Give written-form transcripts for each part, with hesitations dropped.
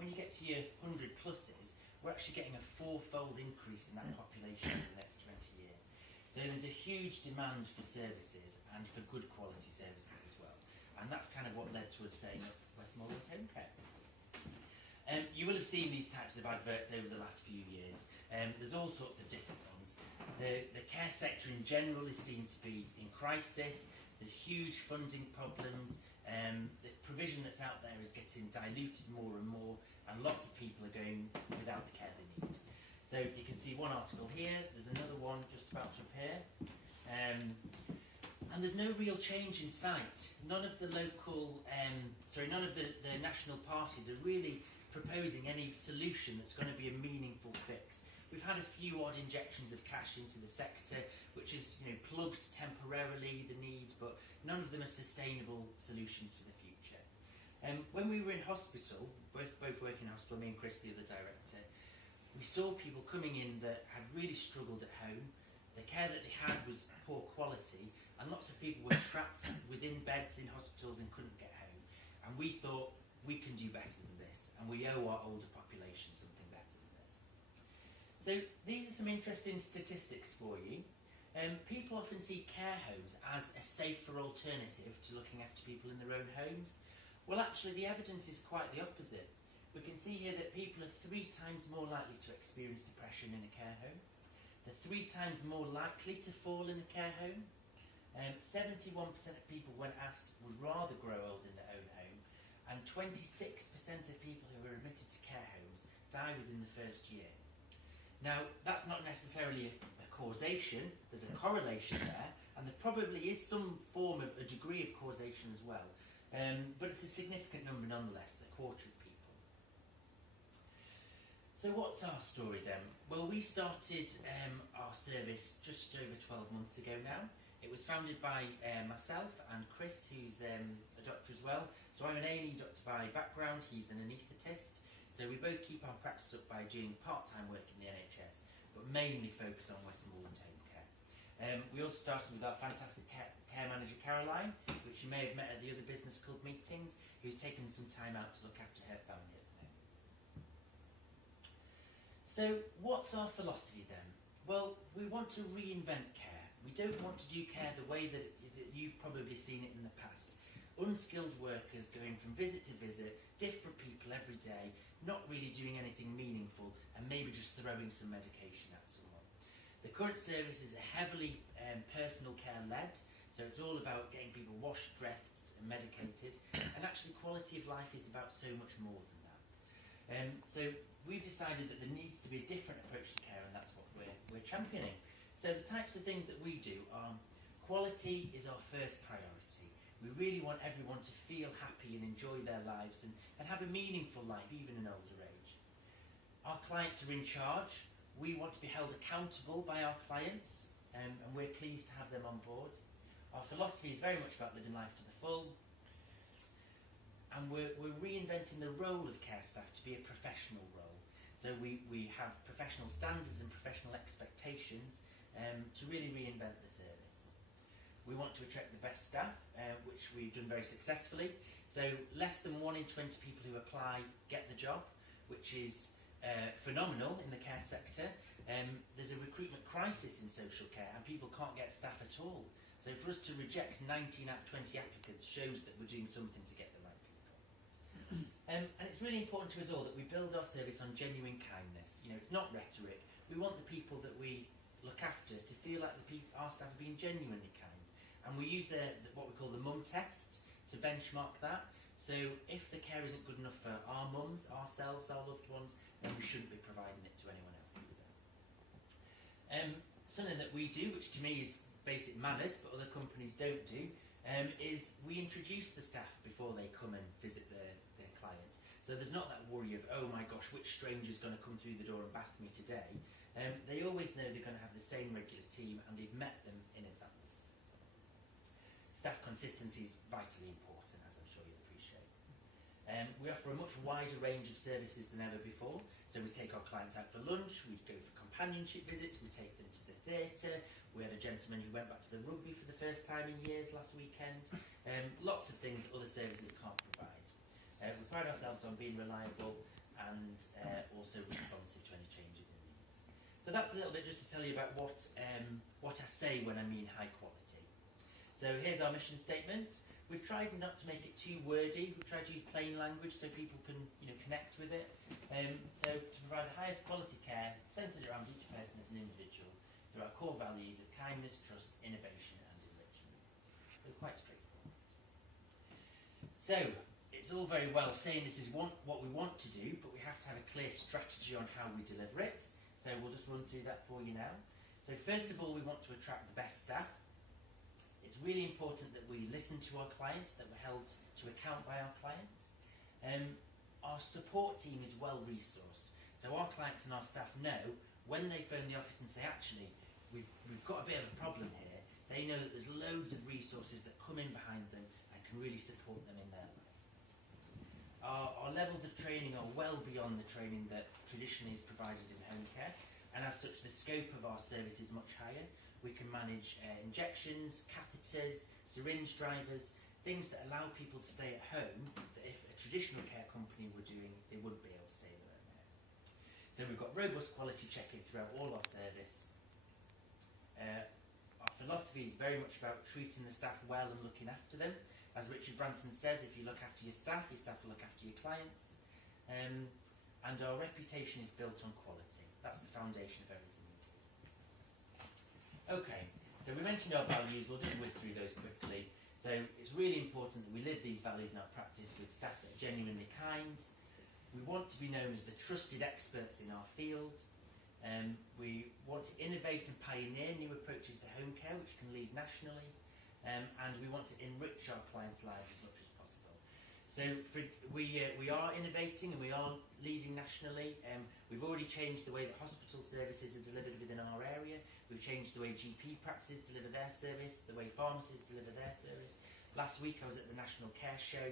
when you get to your 100 pluses, we're actually getting a fourfold increase in that population in the next 20 years. So there's a huge demand for services and for good quality services as well. And that's kind of what led to us setting up Westmorland Homecare. You will have seen these types of adverts over the last few years. There's all sorts of different ones. The care sector in general is seen to be in crisis. There's huge funding problems. The provision that's out there is getting diluted more and more, and lots of people are going without the care they need. So you can see one article here. There's another one just about to appear. And there's no real change in sight. None of the local, none of the national parties are really proposing any solution that's going to be a meaningful fix. We've had a few odd injections of cash into the sector, which has plugged temporarily the needs, but none of them are sustainable solutions for the future. When we were in hospital, both working in hospital, me and Chris, the other director, we saw people coming in that had really struggled at home. The care that they had was poor quality, and lots of people were trapped within beds in hospitals and couldn't get home. And we thought, we can do better than this, and we owe our older population something better than this. So these are some interesting statistics for you. People often see care homes as a safer alternative to looking after people in their own homes. Well, actually, the evidence is quite the opposite. We can see here that people are 3 times more likely to experience depression in a care home. They're 3 times more likely to fall in a care home. 71% of people, when asked, would rather grow old in their own home. And 26% of people who are admitted to care homes die within the first year. Now, that's not necessarily a causation. There's a correlation there, and there probably is some form of a degree of causation as well. But it's a significant number nonetheless, a quarter of people. So what's our story then? Well, we started our service just over 12 months ago now. It was founded by myself and Chris, who's a doctor as well. So I'm an A&E doctor by background, he's an anaesthetist. So we both keep our practice up by doing part-time work in the NHS, but mainly focus on Westmorland Homecare. We also started with our fantastic care manager, Caroline, which you may have met at the other business club meetings, who's taken some time out to look after her family at the moment. So what's our philosophy then? Well, we want to reinvent care. We don't want to do care the way that you've probably seen it in the past. Unskilled workers going from visit to visit, different people every day, not really doing anything meaningful, and maybe just throwing some medication at someone. The current service is heavily personal care led, so it's all about getting people washed, dressed and medicated, and actually quality of life is about so much more than that. So we've decided that there needs to be a different approach to care, and that's what we're championing. So the types of things that we do are, quality is our first priority. We really want everyone to feel happy and enjoy their lives and have a meaningful life, even in older age. Our clients are in charge. We want to be held accountable by our clients, and we're pleased to have them on board. Our philosophy is very much about living life to the full. And we're reinventing the role of care staff to be a professional role. So we have professional standards and professional expectations to really reinvent the service. We want to attract the best staff, which we've done very successfully. So less than 1 in 20 people who apply get the job, which is phenomenal in the care sector. There's a recruitment crisis in social care and people can't get staff at all. So for us to reject 19 out of 20 applicants shows that we're doing something to get the right people. And it's really important to us all that we build our service on genuine kindness. It's not rhetoric. We want the people that we look after to feel like our staff are being genuinely kind. And we use what we call the mum test to benchmark that. So if the care isn't good enough for our mums, ourselves, our loved ones, then we shouldn't be providing it to anyone else either. Something that we do, which to me is basic manners, but other companies don't do, is we introduce the staff before they come and visit their client. So there's not that worry of, oh my gosh, which stranger's going to come through the door and bath me today. They always know they're going to have the same regular team and they've met them in advance. Staff consistency is vitally important, as I'm sure you'll appreciate. We offer a much wider range of services than ever before. So we take our clients out for lunch, we go for companionship visits, we take them to the theatre. We had a gentleman who went back to the rugby for the first time in years last weekend. Lots of things that other services can't provide. We pride ourselves on being reliable and also responsive to any changes in needs. So that's a little bit just to tell you about what I say when I mean high quality. So here's our mission statement. We've tried not to make it too wordy. We've tried to use plain language so people can connect with it. So to provide the highest quality care centred around each person as an individual through our core values of kindness, trust, innovation and enrichment. So quite straightforward. So it's all very well saying this is what we want to do, but we have to have a clear strategy on how we deliver it. So we'll just run through that for you now. So first of all, we want to attract the best staff. It's really important that we listen to our clients, that we're held to account by our clients. Our support team is well resourced. So our clients and our staff know when they phone the office and say, actually, we've got a bit of a problem here, they know that there's loads of resources that come in behind them and can really support them in their life. Our levels of training are well beyond the training that traditionally is provided in home care, and as such the scope of our service is much higher. We can manage injections, catheters, syringe drivers, things that allow people to stay at home that if a traditional care company were doing, they wouldn't be able to stay there. So we've got robust quality checking throughout all our service. Our philosophy is very much about treating the staff well and looking after them. As Richard Branson says, if you look after your staff will look after your clients. And our reputation is built on quality. That's the foundation of everything we do. Okay, so we mentioned our values. We'll just whiz through those quickly. So it's really important that we live these values in our practice with staff that are genuinely kind. We want to be known as the trusted experts in our field. We want to innovate and pioneer new approaches to home care, which can lead nationally. And we want to enrich our clients' lives as much as possible. So we are innovating and we are leading nationally. We've already changed the way that hospital services are delivered within our area. We've changed the way GP practices deliver their service, the way pharmacists deliver their service. Last week I was at the National Care Show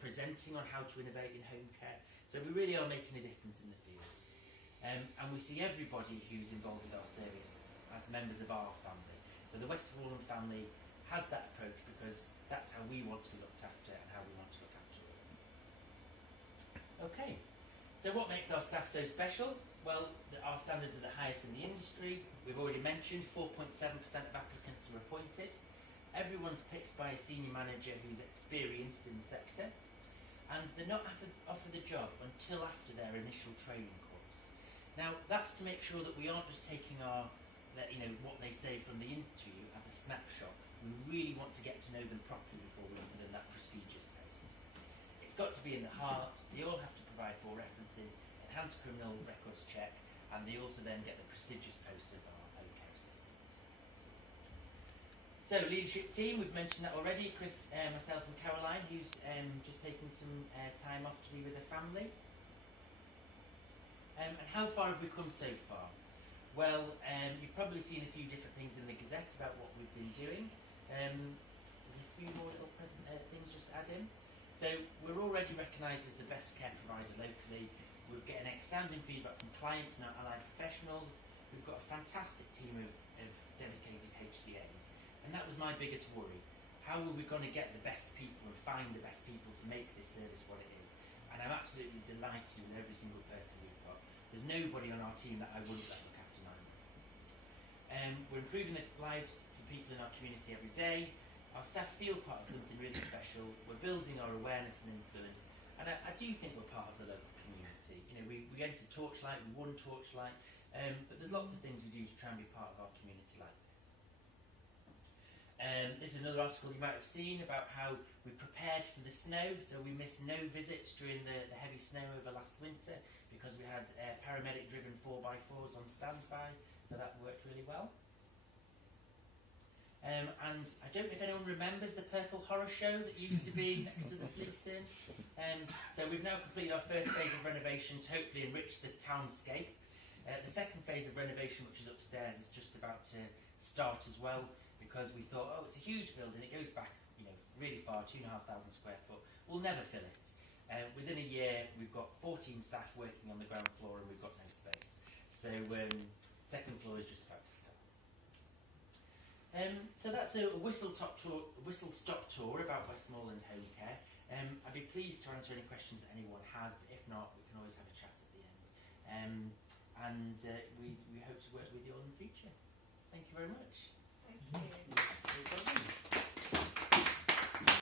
presenting on how to innovate in home care. So we really are making a difference in the field. And we see everybody who's involved with our service as members of our family. So the Westmorland family has that approach because that's how we want to be looked after and how we want to look after others. Okay, so what makes our staff so special? Well, our standards are the highest in the industry. We've already mentioned 4.7% of applicants are appointed. Everyone's picked by a senior manager who's experienced in the sector, and they're not offered the job until after their initial training course. Now, that's to make sure that we aren't just taking what they say from the interview as a snapshot. We really want to get to know them properly before we offer them that prestigious post. It's got to be in the heart. They all have to provide 4 references, enhanced criminal records check, and they also then get the prestigious post of our home care assistant. So leadership team, we've mentioned that already. Chris, myself and Caroline, who's just taking some time off to be with her family. And how far have we come so far? Well, you've probably seen a few different things in the Gazette about what we've been doing. There's a few more little things just to add in. So we're already recognised as the best care provider locally. We're getting outstanding feedback from clients and our allied professionals. We've got a fantastic team of dedicated HCAs. And that was my biggest worry. How are we going to get the best people and find the best people to make this service what it is? And I'm absolutely delighted with every single person we've got. There's nobody on our team that I wouldn't let look after mine. We're improving the lives for people in our community every day. Our staff feel part of something really special. We're building our awareness and influence. And I do think we're part of the local community. We entered Torchlight, we won Torchlight, but there's lots of things we do to try and be part of our community like this. This is another article you might have seen about how we prepared for the snow. So we missed no visits during the heavy snow over last winter because we had paramedic-driven 4x4s on standby. So that worked really well. And I don't know if anyone remembers the Purple Horror Show that used to be next to the Fleece Inn. So we've now completed our first phase of renovation to hopefully enrich the townscape. The second phase of renovation, which is upstairs, is just about to start as well, because we thought, it's a huge building, it goes back really far, 2,500 square foot. We'll never fill it. Within a year, we've got 14 staff working on the ground floor and we've got no space. So second floor is just about to start. So that's a whistle-stop tour about Westmorland Homecare. I'd be pleased to answer any questions that anyone has, but if not, we can always have a chat at the end. We hope to work with you all in the future. Thank you very much. Thank you.